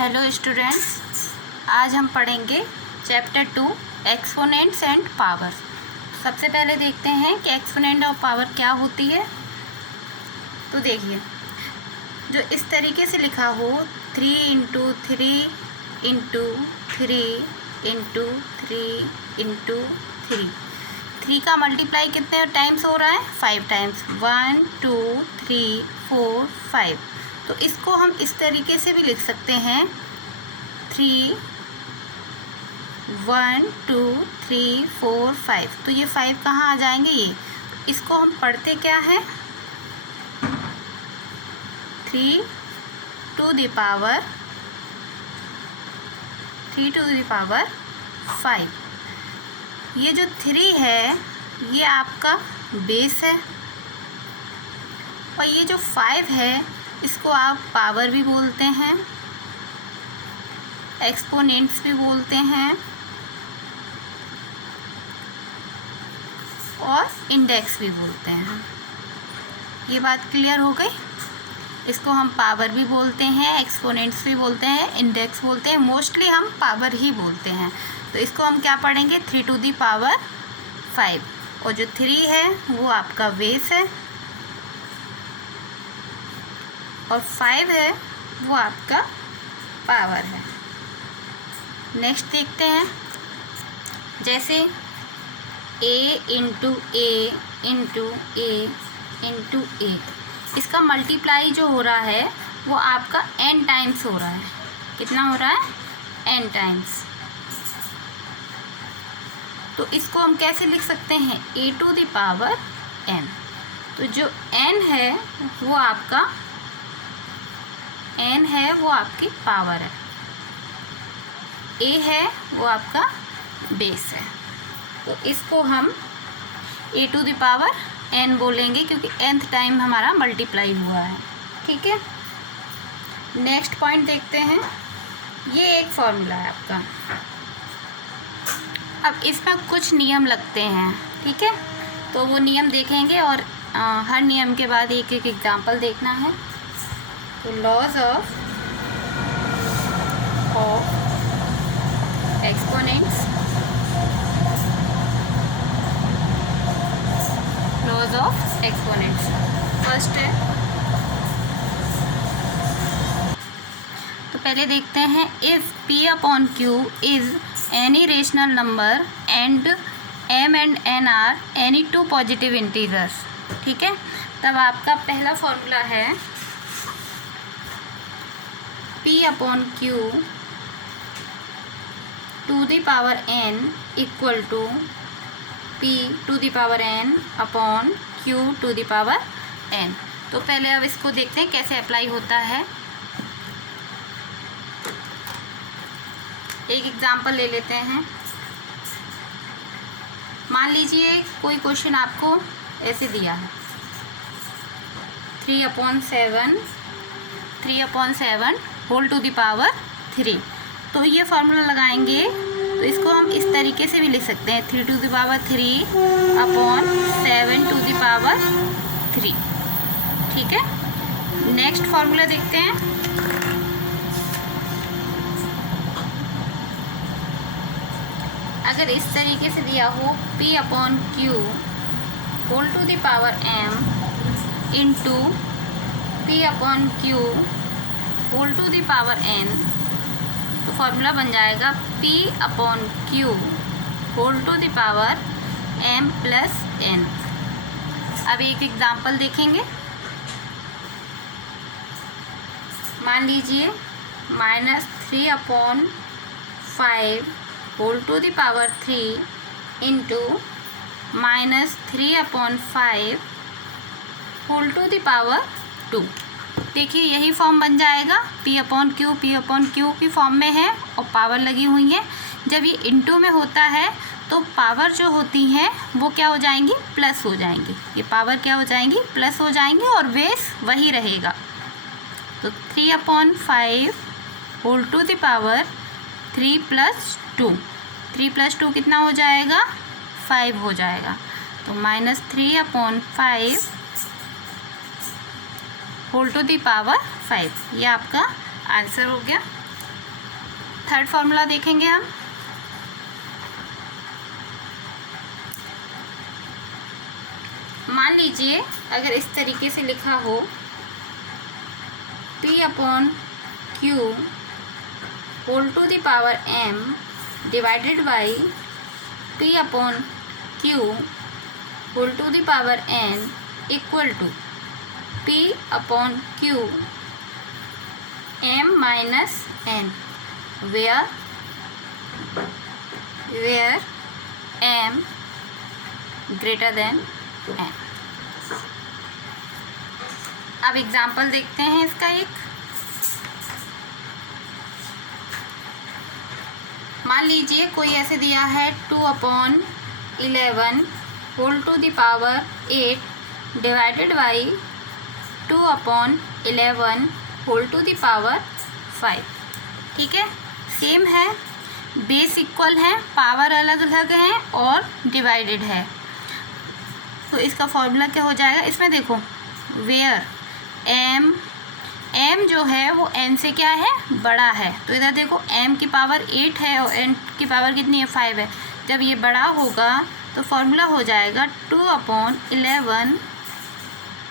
Hello students, आज हम पढ़ेंगे चैप्टर 2 एक्सपोनेंट्स एंड पावर। सबसे पहले देखते हैं कि एक्सपोनेंट और पावर क्या होती है। तो देखिए, जो इस तरीके से लिखा हो 3 × 3 × 3 × 3 × 3, 3 का मल्टीप्लाई कितने टाइम्स हो रहा है? 5 टाइम्स। 1 2 3 4 5। तो इसको हम इस तरीके से भी लिख सकते हैं 3 1 2 3 4 5। तो ये 5 कहाँ आ जाएंगे? ये इसको हम पढ़ते क्या है? 3 to the power 5। ये जो 3 है ये आपका बेस है, और ये जो 5 है इसको आप पावर भी बोलते हैं, एक्सपोनेंट्स भी बोलते हैं और इंडेक्स भी बोलते हैं। ये बात क्लियर हो गई? इसको हम पावर भी बोलते हैं, एक्सपोनेंट्स भी बोलते हैं, इंडेक्स बोलते हैं। मोस्टली हम पावर ही बोलते हैं। तो इसको हम क्या पढ़ेंगे? 3 to the power 5। और जो 3 है वो आपका बेस है और 5 है वो आपका पावर है। नेक्स्ट देखते हैं, जैसे a × a × a × a, इसका मल्टीप्लाई जो हो रहा है वो आपका n टाइम्स हो रहा है। कितना हो रहा है? n times. तो इसको हम कैसे लिख सकते हैं? a to the power n। तो जो n है वो आपका आपकी पावर है, a है वो आपका बेस है। तो इसको हम a to the power n बोलेंगे क्योंकि nth टाइम हमारा मल्टीप्लाई हुआ है। ठीक है, नेक्स्ट पॉइंट देखते हैं। ये एक फॉर्मूला है आपका। अब इसमें कुछ नियम लगते हैं, ठीक है? तो वो नियम देखेंगे और हर नियम के बाद एक एक एग्जांपल देखना है। तो laws of exponents, laws of exponents. First है, तो पहले देखते हैं, if P/Q is any rational number and m and n are any 2 positive integers. ठीक है, तब आपका पहला फॉर्मूला है P/Q to the power n equal to P to the power n upon Q to the power n। तो पहले अब इसको देखते हैं कैसे अप्लाई होता है। एक एग्जांपल ले लेते हैं। मान लीजिए कोई क्वेश्चन आपको ऐसे दिया है 3/7 होल टू द पावर 3। तो ये फार्मूला लगाएंगे तो इसको हम इस तरीके से भी लिख सकते हैं 3 to the power 3 upon 7 to the power 3। ठीक है, नेक्स्ट फार्मूला देखते हैं। अगर इस तरीके से दिया हो P/Q whole to the power m into P/Q whole to the power n, तो फॉर्मूला बन जाएगा P/Q whole to the power m plus n। अब एक एग्जांपल देखेंगे। मान लीजिए -3/5 whole to the power 3 into -3/5 whole to the power 2। देखिए यही फॉर्म बन जाएगा। P/Q की फॉर्म में है और पावर लगी हुई है। जब ये इंटू में होता है तो पावर जो होती हैं वो क्या हो जाएंगी? प्लस हो जाएंगी। ये पावर क्या हो जाएंगी? प्लस हो जाएंगी और बेस वही रहेगा। तो 3/5 होल टू द पावर 3 + 2, 3 + 2 कितना हो जाएगा? 5 हो जाएगा। तो -3/5 होल टू द पावर 5, ये आपका आंसर हो गया। थर्ड फॉर्मूला देखेंगे हम। मान लीजिए अगर इस तरीके से लिखा हो P upon Q whole to the power m divided by P upon Q whole to the power n equal to P upon Q m minus n where m greater than n। अब example देखते हैं इसका एक। मान लीजिए कोई ऐसे दिया है 2/11 whole to the power 8 divided by 2/11 whole to the power 5। ठीक है, सेम है, बेस इक्वल है, पावर अलग अलग है और डिवाइडेड है। तो इसका फॉर्मूला क्या हो जाएगा, इसमें देखो वेयर m जो है वो n से क्या है, बड़ा है। तो इधर देखो m की पावर 8 है और n की पावर कितनी है, 5 है। जब ये बड़ा होगा तो फॉर्मूला हो जाएगा 2/11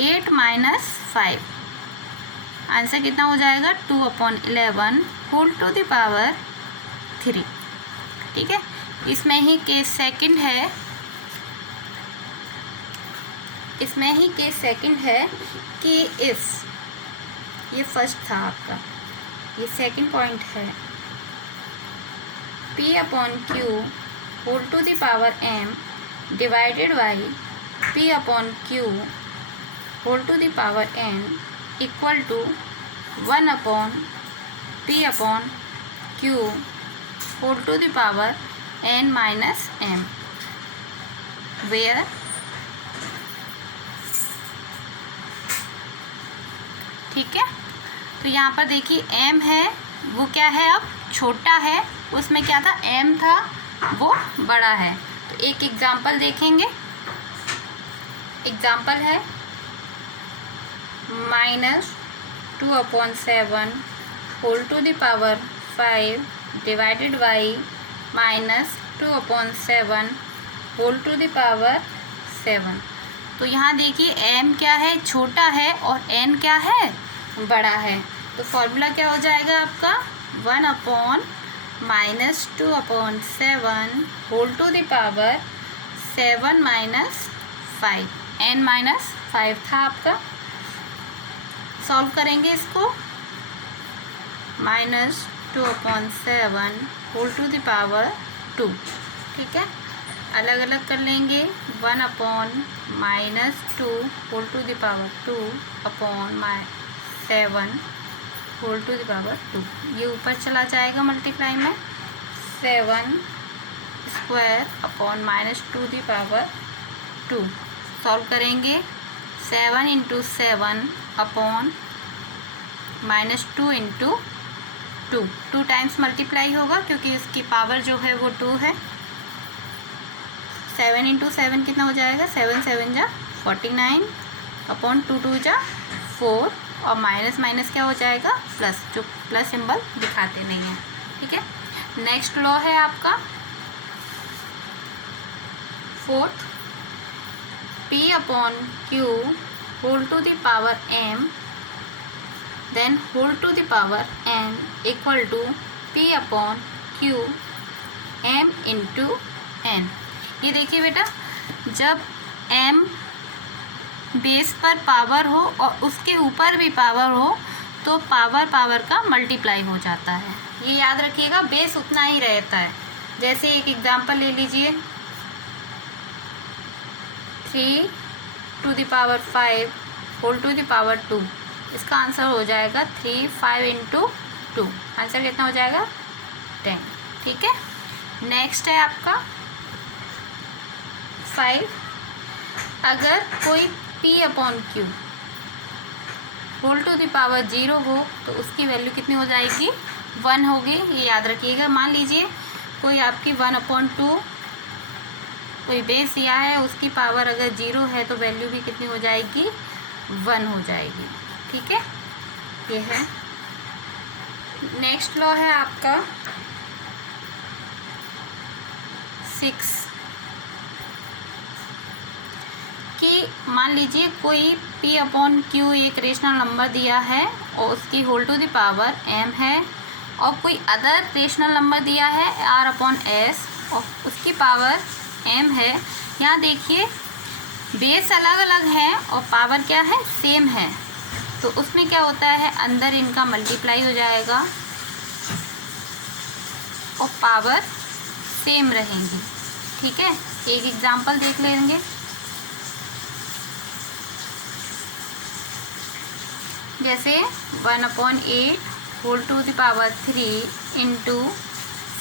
8 माइनस 5। आंसर कितना हो जाएगा 2/11 होल टू द पावर 3। ठीक है, इसमें ही केस सेकंड है, इसमें ही केस सेकंड है कि इफ़, ये फर्स्ट था आपका, ये सेकंड पॉइंट है, P upon Q whole to the power m divided by P upon Q whole to the power n equal to 1 upon P upon Q whole to the power n minus m where ठीक है। तो यहाँ पर देखिए m है वो क्या है, अब छोटा है, उसमें क्या था m था वो बड़ा है। तो एक एग्जांपल देखेंगे। एग्जांपल है -2/7 whole to the power 5 divided by -2/7 whole to the power 7। तो यहाँ देखिए m क्या है, छोटा है, और n क्या है, बड़ा है। तो फॉर्मूला क्या हो जाएगा आपका 1/-2/7 whole to the power 7 minus 5, n minus 5 था आपका। सॉल्व करेंगे इसको, -2/7 होल टू द पावर 2। ठीक है, अलग अलग कर लेंगे, 1/-2 whole to the power 2/7 whole to the power 2। ये ऊपर चला जाएगा मल्टीप्लाई में, 7 square upon -2 the power 2। Solve करेंगे, 7 × 7 अपॉन -2 × 2, 2 टाइम्स मल्टीप्लाई होगा क्योंकि इसकी पावर जो है वो 2 है। 7 × 7 कितना हो जाएगा, 7 7 जा 49 अपॉन 2 2 जा 4, और माइनस माइनस क्या हो जाएगा, प्लस, जो प्लस सिंबल दिखाते नहीं हैं। ठीक है, नेक्स्ट लॉ है आपका fourth, P upon Q whole to the power m then whole to the power n equal to P upon Q m into n। ये देखिए बेटा, जब m बेस पर पावर हो और उसके ऊपर भी पावर हो तो पावर पावर का मल्टीप्लाई हो जाता है। ये याद रखिएगा, बेस उतना ही रहता है। जैसे एक एग्जांपल ले लीजिए, 3 to the power 5 whole to the power 2। इसका आंसर हो जाएगा 3 5 × 2। आंसर कितना हो जाएगा, 10। ठीक है, नेक्स्ट है आपका 5। अगर कोई P upon Q whole to the power 0 हो तो उसकी वैल्यू कितनी हो जाएगी, 1 होगी। ये याद रखिएगा। मान लीजिए कोई आपकी 1/2 कोई बेस दिया है, उसकी पावर अगर 0 है तो वैल्यू भी कितनी हो जाएगी, 1 हो जाएगी। ठीक है, ये है नेक्स्ट लॉ है आपका 6 कि मान लीजिए कोई p अपॉन q एक रेशनल नंबर दिया है और उसकी whole to the power m है, और कोई अदर रेशनल नंबर दिया है r अपॉन s और उसकी पावर m है। यहाँ देखिए बेस अलग अलग है और पावर क्या है, सेम है, तो उसमें क्या होता है, अंदर इनका मल्टीप्लाई हो जाएगा और पावर सेम रहेंगी। ठीक है, एक एग्जांपल देख लेंगे। जैसे 1/8 whole to the power 3 into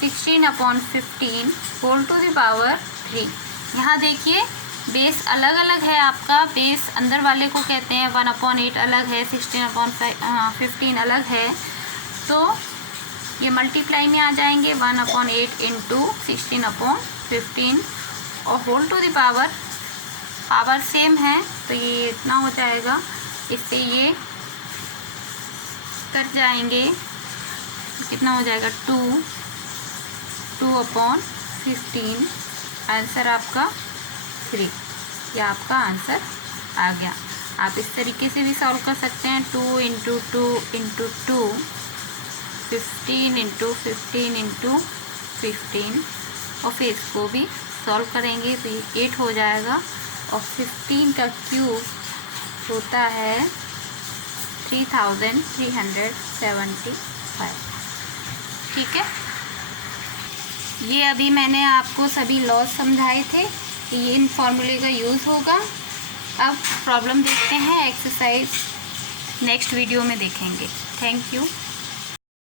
16/15 whole to the power 3। यहाँ देखिए बेस अलग अलग है आपका, बेस अंदर वाले को कहते हैं 1/8 अलग है, 16/15 अलग है, तो ये मल्टीप्लाई में आ जाएंगे 1/8 इंटू 16/15 और whole to the power same है, तो ये इतना हो जाएगा। इससे ये कट जाएंगे, कितना हो जाएगा 2/15, आंसर आपका 3। यह आपका आंसर आ गया। आप इस तरीके से भी सॉल्व कर सकते हैं, 2 इंटू 2 इंटू 2, 15 इंटू 15 इंटू 15, और फिर इसको भी सॉल्व करेंगे तो ये 8 हो जाएगा, और 15 का क्यूब होता है 3375। ठीक है, ये अभी मैंने आपको सभी लॉज समझाए थे, ये इन फॉर्मूले का यूज़ होगा। अब प्रॉब्लम देखते हैं, एक्सरसाइज नेक्स्ट वीडियो में देखेंगे। Thank you.